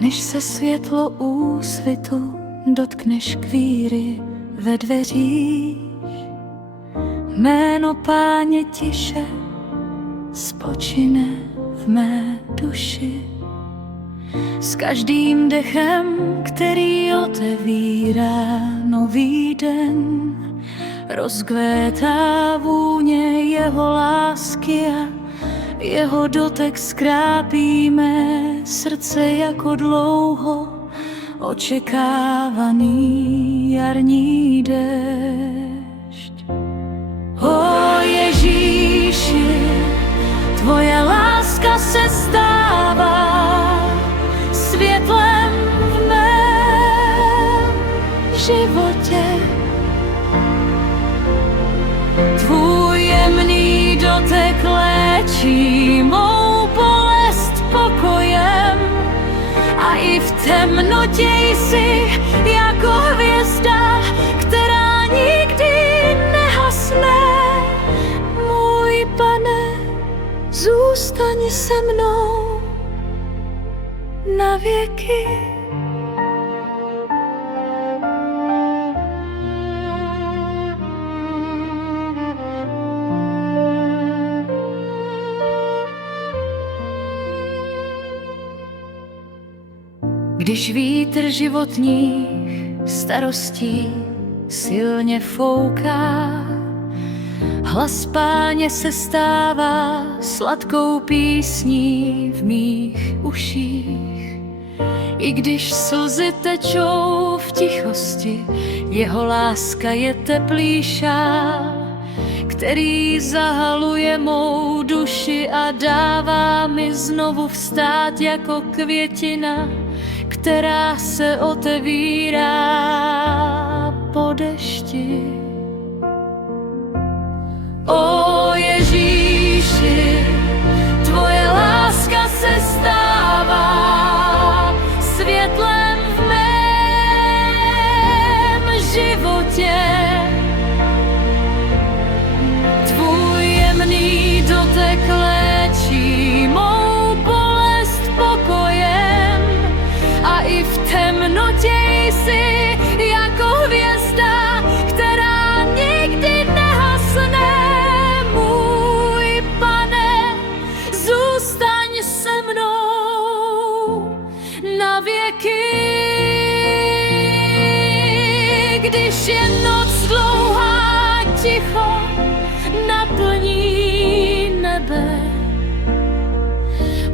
Než se světlo úsvitu dotkneš kvíry ve dveřích, jméno Páně tiše spočine v mé duši. S každým dechem, který otevírá nový den, rozkvétá vůně jeho lásky a jeho dotek skrápí mé srdce jako dlouho očekávaný jarní déšť. O Ježíši, tvoje láska se stává světlem v mém životě. Tvůj jemný dotek léčí mou bolest pokojem a i v temnotě jsi jako hvězda, která nikdy nehasne. Můj Pane, zůstaň se mnou na věky. Když vítr životních starostí silně fouká, hlas Páně se stává sladkou písní v mých uších. I když slzy tečou v tichosti, jeho láska je teplý šál, který zahaluje mou duši a dává mi znovu vstát jako květina, která se otevírá po dešti. O Ježíši, tvoje láska se stává světlem v mém životě. Tvůj jemný dotek léčí mou bolest pokojem a i v temnotě jsi jako hvězda, která nikdy nehasne. Můj Pane, zůstaň se mnou na věky. Když je noc dlouhá, ticho naplní nebe,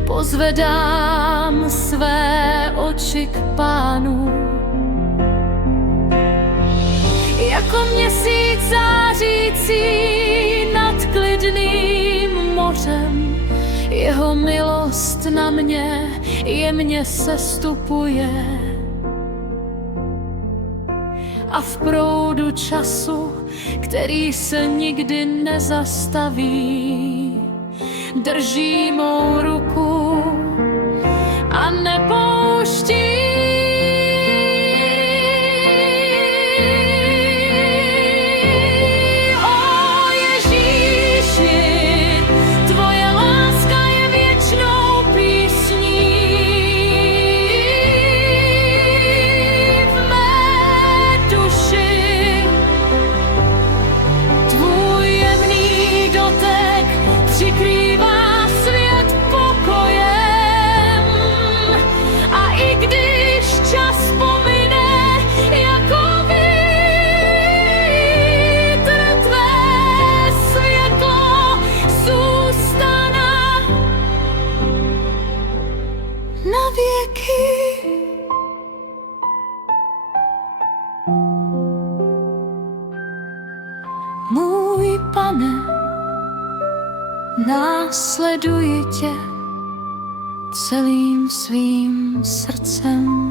pozvedám své oči k Pánu. Jako měsíc zářící nad klidným mořem, jeho milost na mě jemně sestupuje. A v proudu času, který se nikdy nezastaví, drží mou ruku a nepouští. O Ježíši, tvoje láska je věčnou písní v mé duši. Tvůj jemný dotek přikrývá svět pokojem a i když čas pomine jako vítr, tvé světlo zůstane na věky. Můj Pane, následuji tě celým svým srdcem.